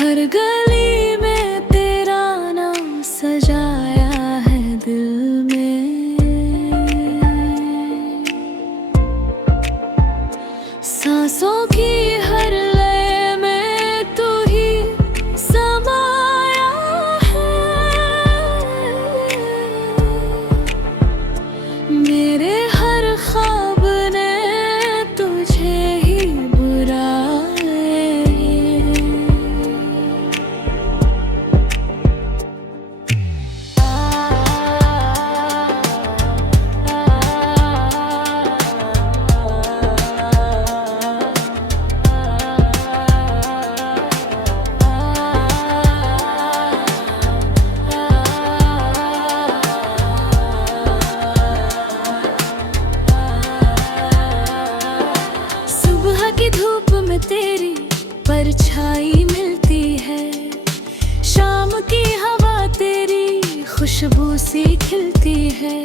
हर गली में तेरा नाम सजाया है दिल में। सांसों की हर लय में तू ही समाया है। मेरे हर ख्वाब ने तुझे ही बुलाया है। सुबह की धूप में तेरी परछाई मिलती है, शाम की हवा तेरी खुशबू सी खिलती है।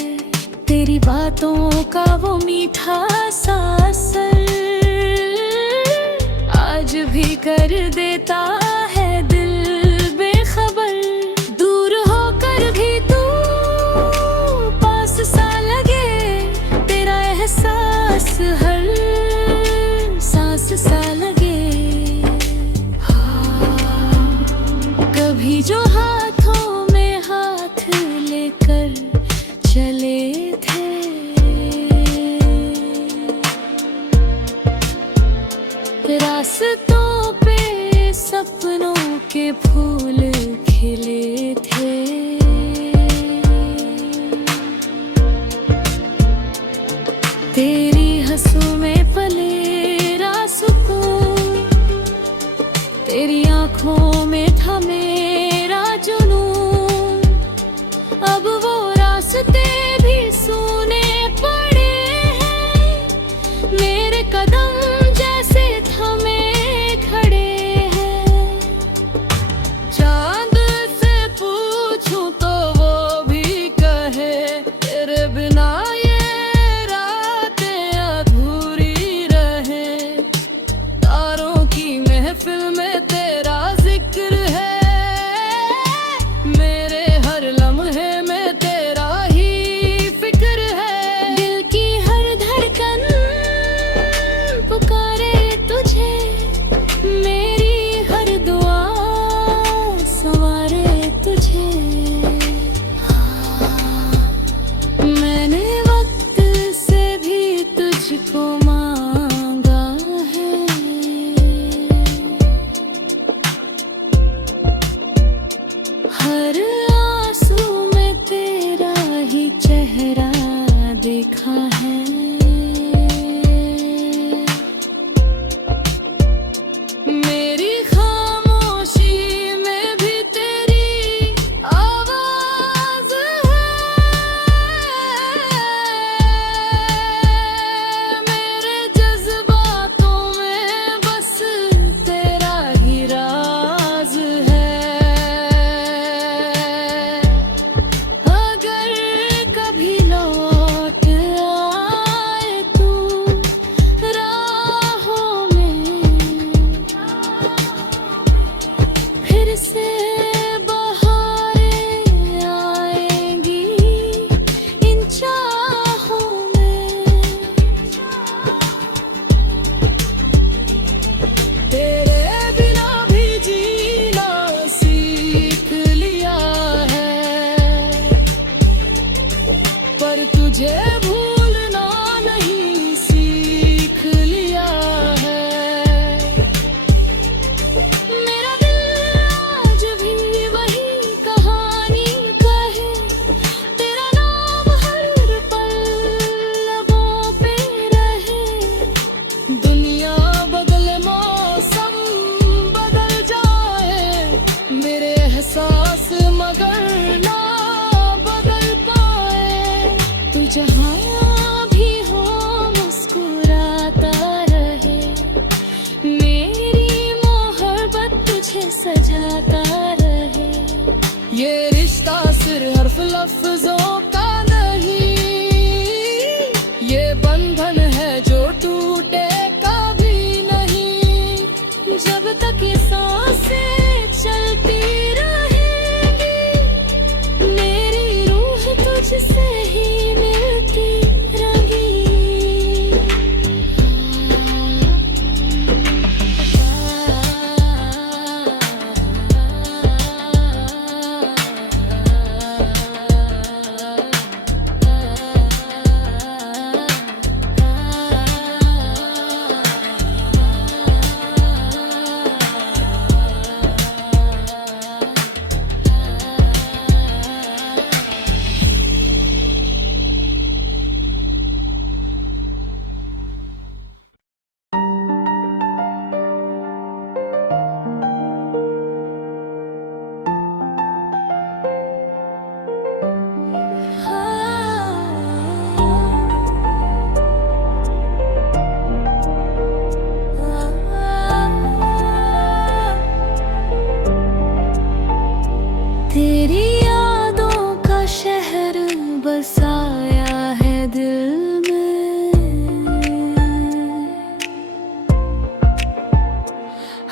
तेरी बातों का वो मीठा सा असर आज भी कर देता है दिल बेखबर। दूर होकर भी तू पास सा लगे, तेरा एहसास हर सांस सा लगे। कभी जो हाथों में हाथ लेकर चले थे, रास्तों पे सपनों के फूल खिले थे। तेरी हंसू में पले सुकून, तेरी आँखों में था मेरा जुनून। अब वो रास्ते भी सूने पड़े हैं, मेरे कदम जैसे थमे खड़े हैं। चांद से पूछूं तो वो भी कहे, तेरे बिना ये रातें अधूरी रहे। तारों की महफिल में तेरा जिक्र है, मेरे हर लम्हे में तेरा ही फिक्र है। दिल की हर धड़कन पुकारे तुझे, मेरी हर दुआ संवारे तुझे। मैंने वक्त से भी तुझको मांगा है,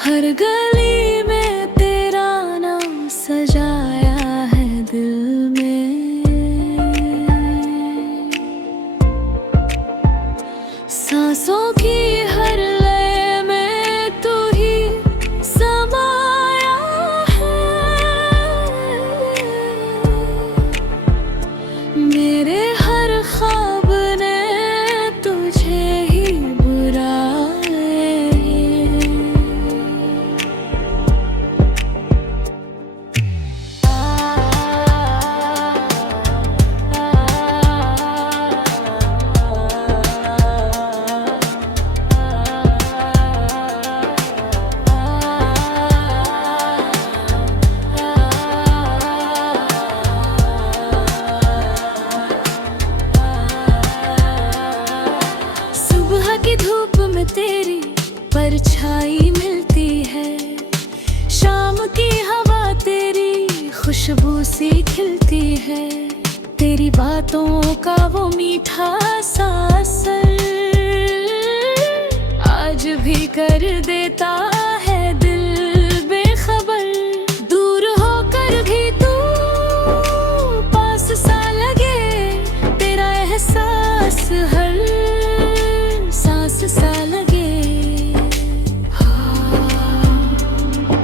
हर गली में तेरा नाम सजाया है दिल में, सांसों की हर लय में तू ही समाया है। मेरे हर ख्वाब ने तुझे ही बुलाया है। सुबह की धूप में तेरी परछाई मिलती है, शाम की हवा तेरी खुशबू सी खिलती है। तेरी बातों का वो मीठा सा असर आज भी कर देता है दिल बेखबर। दूर होकर भी तू पास सा लगे, तेरा एहसास हर सांस सा लगे।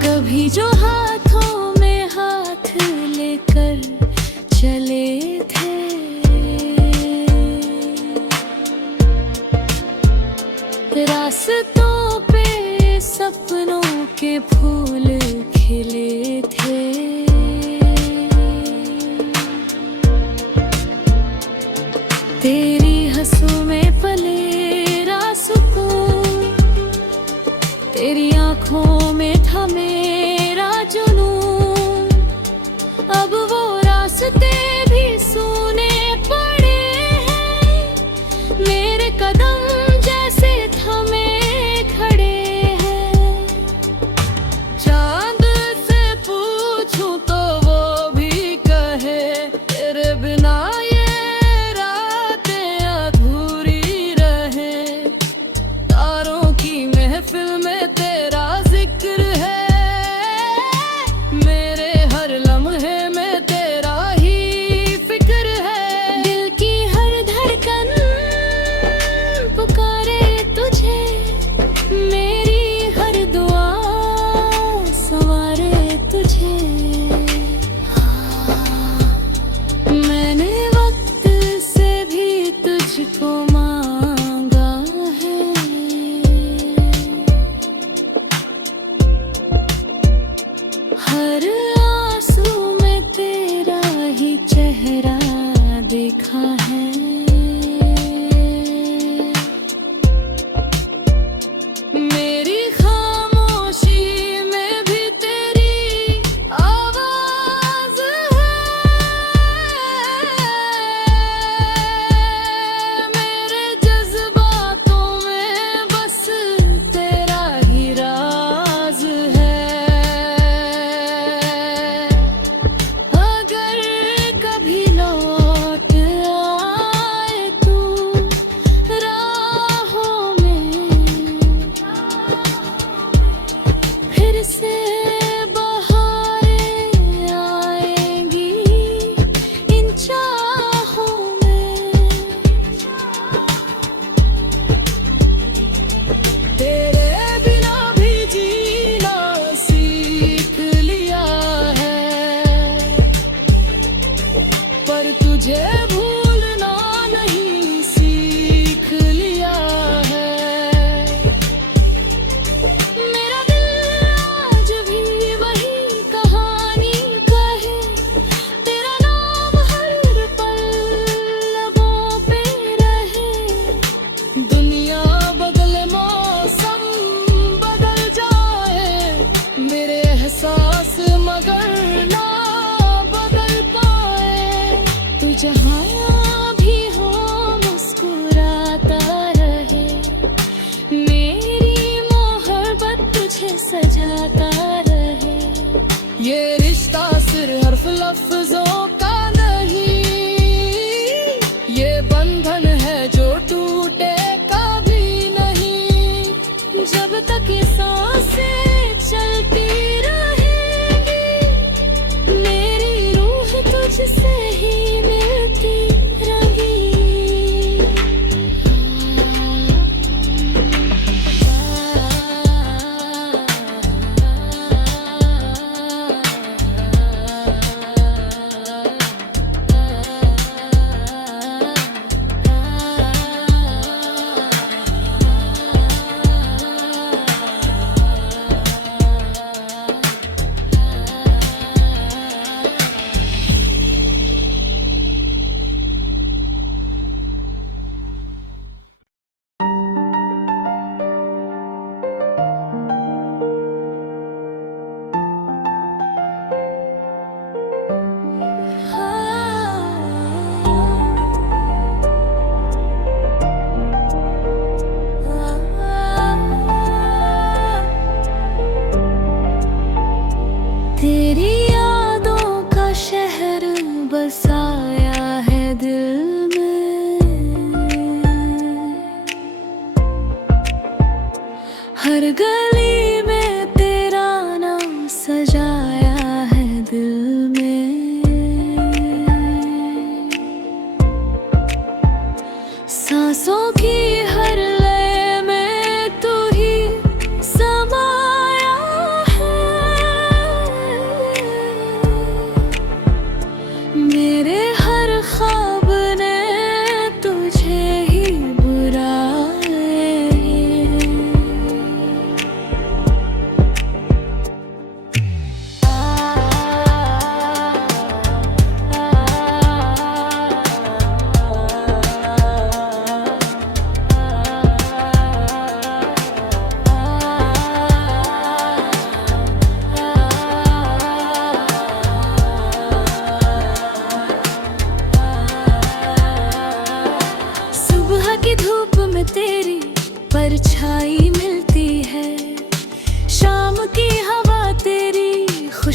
कभी जो हाथों में हाथ लेकर चले थे, रास्तों पे सपनों के फूल खिले थे। तेरी हंसों में पले सुकून, तेरी आँखों में था मेरा जुनून। अब वो रास्ते भी सुने पड़े हैं, मेरे कदम जैसे थमे खड़े हैं। चांद से पूछूं तो वो भी कहे, तेरे बिना ये रातें अधूरी रहे। तारों की महफिल में तेरा जिक्र है, मेरे हर लम्हे में तेरा ही फिक्र है। दिल की हर धड़कन पुकारे तुझे, मेरी हर दुआ संवारे तुझे। मैंने वक्त से भी तुझको मांगा है, हर आंसू में तेरा ही चेहरा देखा है। मेरी खामोशी में भी तेरी आवाज है, मेरे जज्बातों में बस तेरा ही राज है। अगर कभी लौट आए तू राहों में, फिर से बहारें आएंगी इन चाहों में। तेरे बिना भी जीना सीख लिया है, पर तुझे भूलना नहीं सीख लिया है। मेरा दिल आज भी वही कहानी कहे, तेरा नाम हर पल लबों पे रहे। दुनिया बदले, मौसम बदल जाए, मेरे एहसास मगर ना बदल पाए। तू जहाँ भी हो मुस्कुराता रहे, मेरी मोहब्बत तुझे सजाता रहे। ये रिश्ता सिर्फ हर्फ लफ्जों का नहीं, ये बंधन है जो टूटे कभी नहीं। जब तक ये सांसें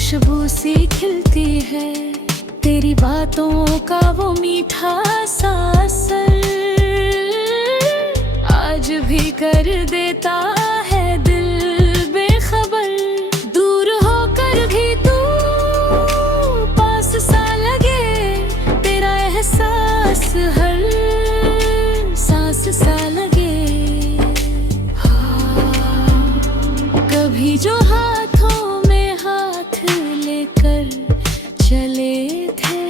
खुशबू सी खिलती है, तेरी बातों का वो मीठा सा असर आज भी कर देता है दिल बेखबर। दूर होकर भी तू पास सा लगे, तेरा एहसास हर सांस सा लगे। हाँ, कभी जो हाथों में हाथ लेकर चले थे,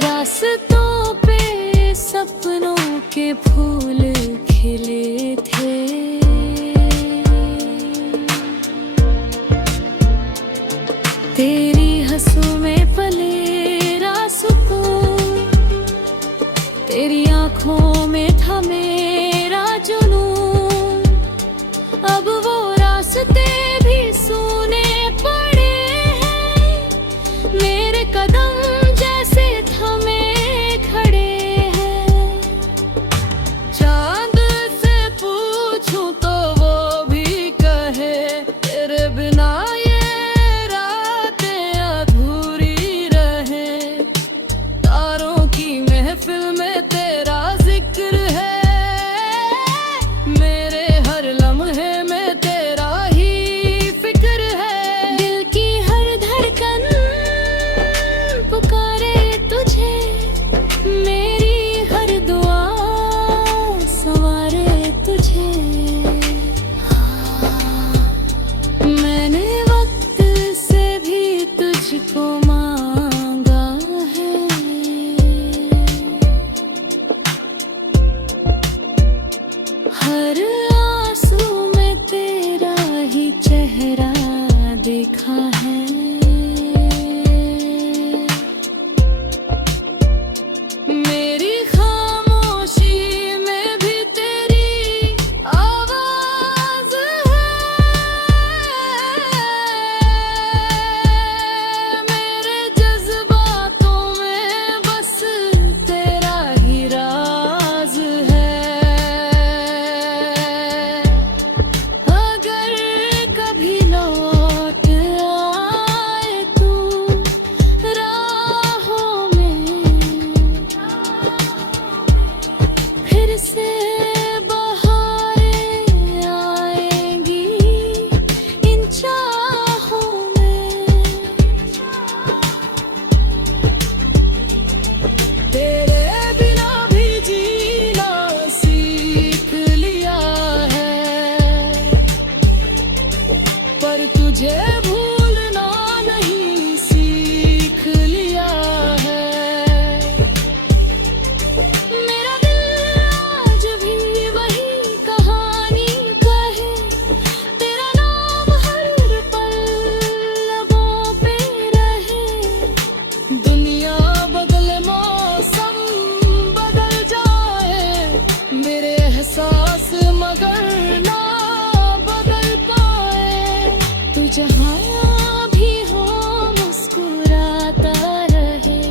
रास्तों पे सपनों के फूल खिले थे। तेरी हंसों में पले रास्तों, तेरी आँखों में था मेरा जुनून। अब वो रास्ते भी सूने पड़े हैं, मेरे कदम जैसे थमे खड़े हैं। चांद से पूछूं तो वो भी कहे, तेरे बिना ये रातें अधूरी रहे। तारों की महफिल में तेरा जिक्र है, मेरे हर लम्हे में तेरा ही फिक्र है। दिल की हर धड़कन पुकारे तुझे, मेरी हर दुआ संवारे तुझे। हाँ, मैंने वक्त से भी तुझको मांगा है, हर आंसू में तेरा ही चेहरा देखा है। मेरी खामोशी में भी तेरी आवाज है, मेरे जज्बातों में बस तेरा ही राज है। अगर कभी लौट आए तू राहों में, फिर से बहारें आएंगी इन चाहों में। तेरे बिना भी जीना सीख लिया है, पर तुझे भूलना नहीं सीख लिया है। मेरा दिल आज भी वही कहानी कहे, तेरा नाम हर पल लबों पे रहे। दुनिया बदले, मौसम बदल जाए, मेरे एहसास मगर ना बदल पाए। तू जहाँ भी हो मुस्कुराता रहे,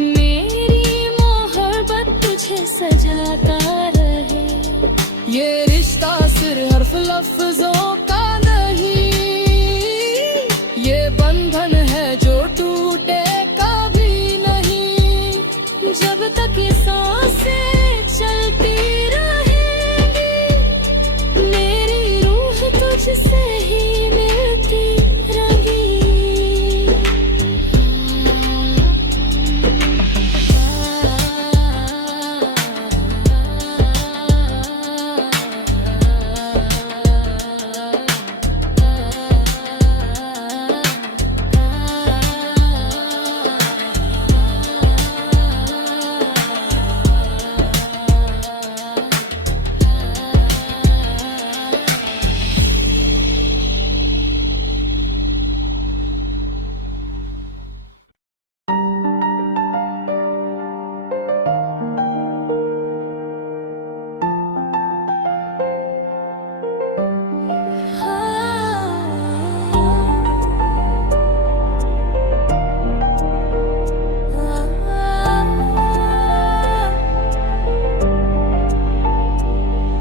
मेरी मोहब्बत तुझे सजाता रहे। ये रिश्ता सिर्फ हर्फ लफ्जों का नहीं, ये बंधन है जो टूटे कभी नहीं। जब तक ये सांसें चलती रहेंगी, मेरी रूह तुझसे ही मिलती रहेगी।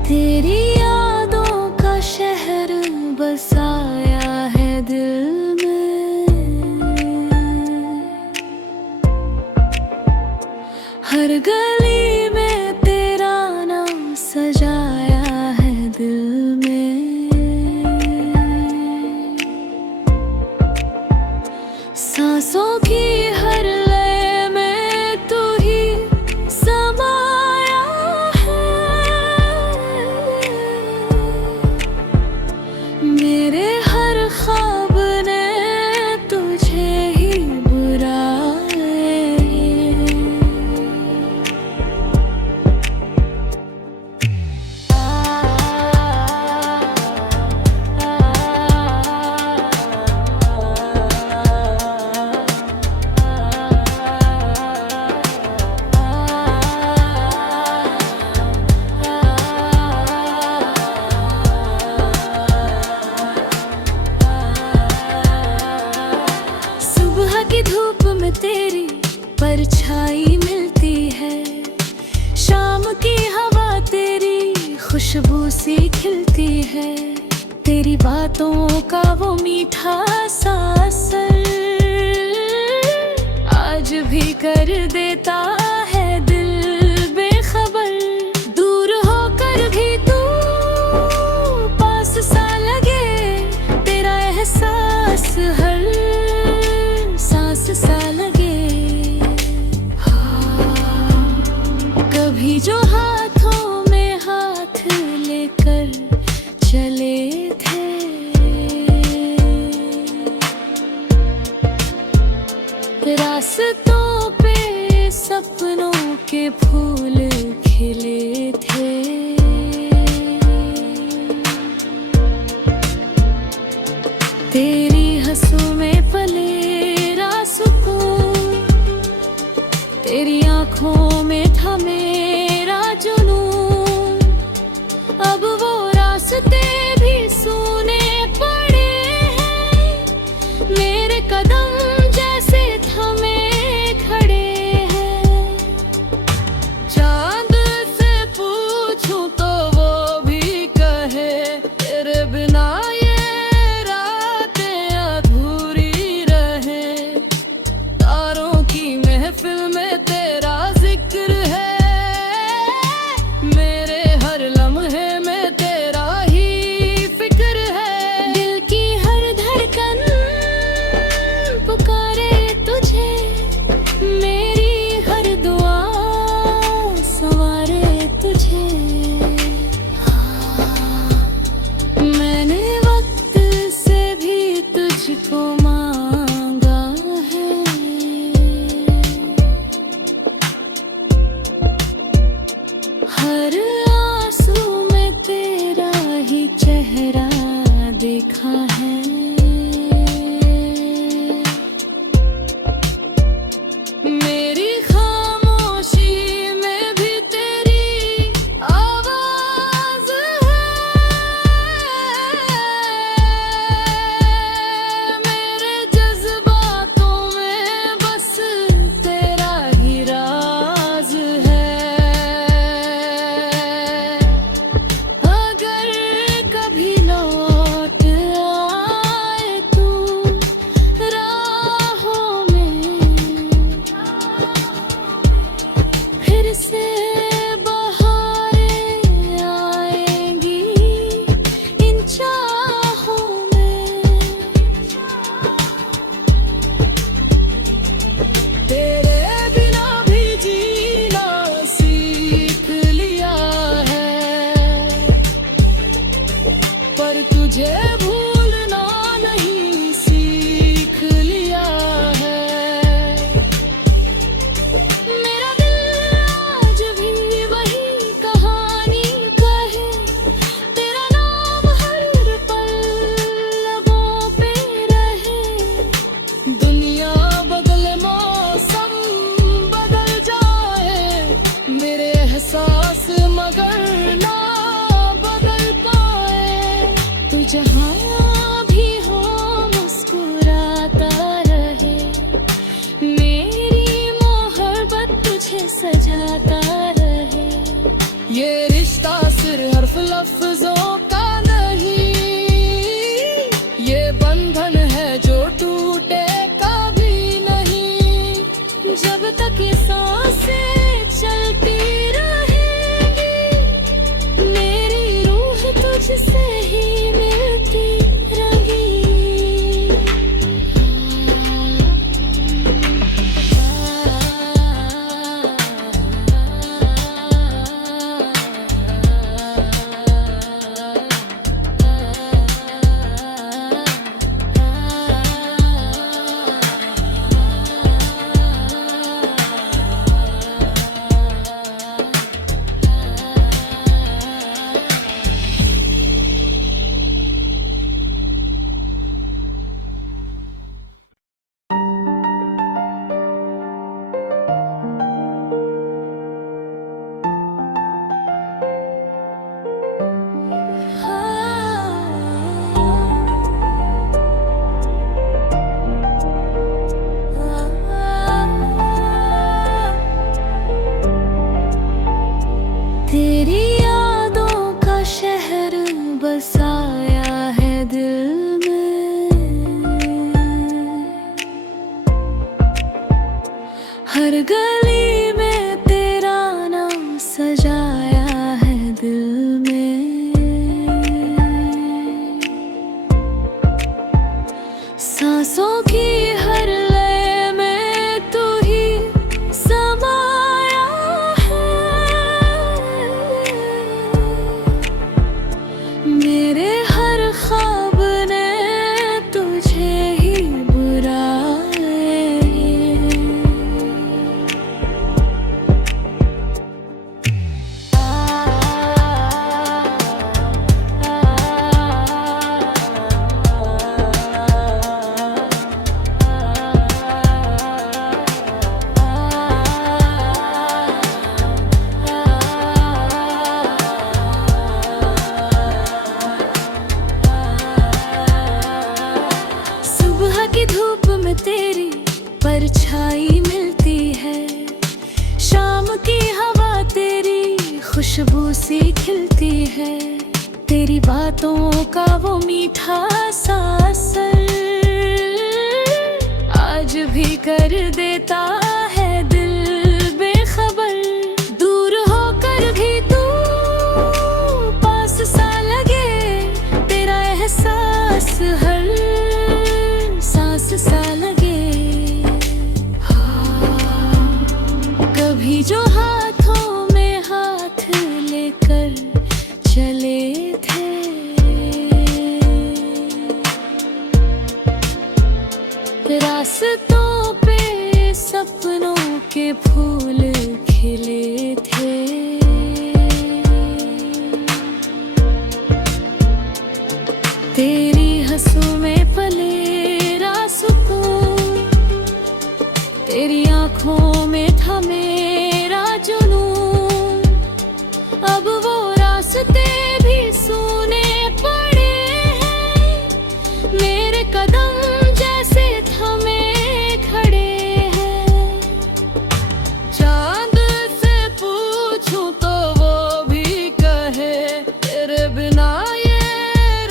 तेरी यादों का सी खिलती है, तेरी बातों का वो मीठा सा असर आज भी कर देता है दिल बेखबर। दूर होकर भी तू पास सा लगे, तेरा एहसास हर सांस सा लगे। कभी जो हाथों में हाथ लेकर चले थे, रास्तों पे सपनों के फूल खिले थे। तेरी हंसों में पले सुकून, तेरी आँखों में था मेरा जुनून। अब वो रास्ते भी सूने पड़े हैं, मेरे कदम जैसे थमे खड़े हैं। चांद से पूछूं तो वो भी कहे, तेरे बिना ये रातें अधूरी रहे। तारों की महफिल में तेरा जिक्र है, मेरे हर लम्हे में तेरा ही फिक्र है। दिल की हर धड़कन पुकारे तुझे, मेरी हर दुआ संवारे तुझे। मैंने वक्त से भी तुझको मांगा है, हर आंसू में तेरा ही चेहरा देखा है। मेरी खामोशी में भी तेरी आवाज है, मेरे जज्बातों में बस तेरा ही राज है। अगर कभी लौट आए तू राहों में, फिर से बहारें आएंगी इन चाहों में। तेरे बिना भी जीना सीख लिया है, पर तुझे भूलना नहीं सीख लिया है। मेरा दिल आज भी वही कहानी कहे, तेरा नाम हर पल लबों पे रहे। दुनिया बदले मौसम बदल जाए, मेरे एहसास मगर ना बदल पाए। तू जहाँ भी हो मुस्कुराता रहे, मेरी मोहब्बत तुझे सजाता रहे। ये रिश्ता सिर्फ हर्फ लफ्जों का नहीं, ये बंधन है जो टूटे कभी नहीं। जब तक ये सांसें चलती रहेंगी, मेरी रूह तुझसे ही मिलती रहेगी। तेरी यादों का शहर बसाया है दिल में, हर गली में तेरा नाम सजाया है दिल में। सांसों की हर लय में तू ही समाया है, मेरे हर ख्वाब ने तुझे ही बुलाया है। सुबह की धूप में तेरी परछाई मिलती है, शाम की हवा तेरी खुशबू सी खिलती है। तेरी बातों का वो मीठा सा असर आज भी कर देता है दिल बेखबर। दूर होकर भी तू पास सा लगे, तेरा एहसास हर सांस सा लगे। कभी जो हाथों में हाथ लेकर चले थे, रास्तों पे सपनों के फूल खिले थे। तेरी हंसों में पले रास्तों, तेरी आँखों में था मेरा जुनून। अब वो रास्ते भी सुने पड़े हैं, मेरे कदम जैसे थमे खड़े हैं। चांद से पूछूं तो वो भी कहे, तेरे बिना ये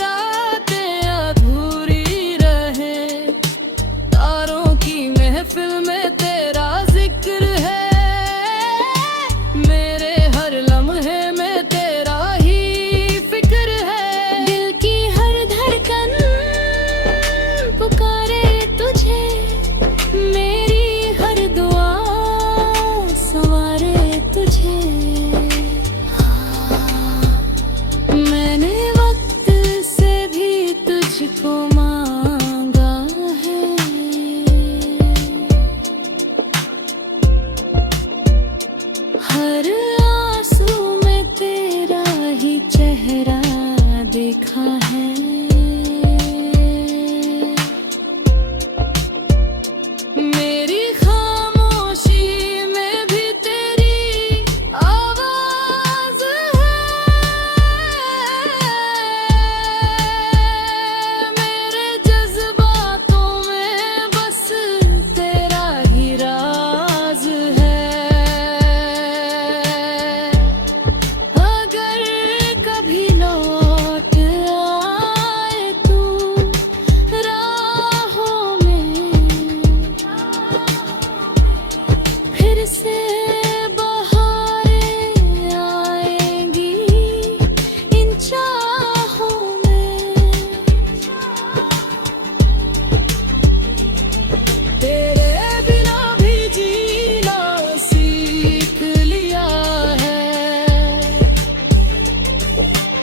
रातें अधूरी रहे। तारों की महफिल में तेरा जिक्र है, मेरे हर लम्हे में तेरा ही फिक्र है। दिल की हर धड़कन पुकारे तुझे, मेरी हर दुआ संवारे तुझे। मैंने वक्त से भी तुझको मांगा है, हर आंसू में तेरा ही चेहरा देखा है। मेरी खामोशी में भी तेरी आवाज है, मेरे जज्बातों में बस तेरा ही राज है। अगर कभी लौट आए तू राहों में, फिर से बहारें आएंगी इन चाहों में। तेरे बिना भी जीना सीख लिया है,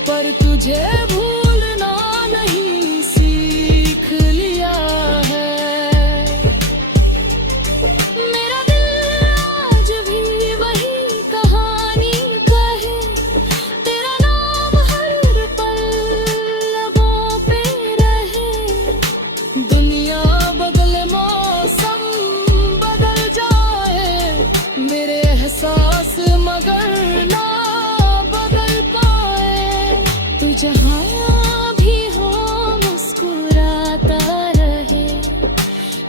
पर तुझे भूलना नहीं सीख लिया है। मेरा दिल आज भी वही कहानी कहे, तेरा नाम हर पल लबों पे रहे। दुनिया बदले, मौसम बदल जाए, मेरे एहसास मगर ना बदल पाए। तू जहाँ भी हो मुस्कुराता रहे,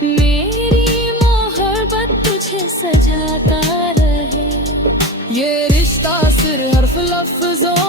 मेरी मोहब्बत तुझे सजाता रहे। ये रिश्ता सिर्फ हर्फ लफ्जों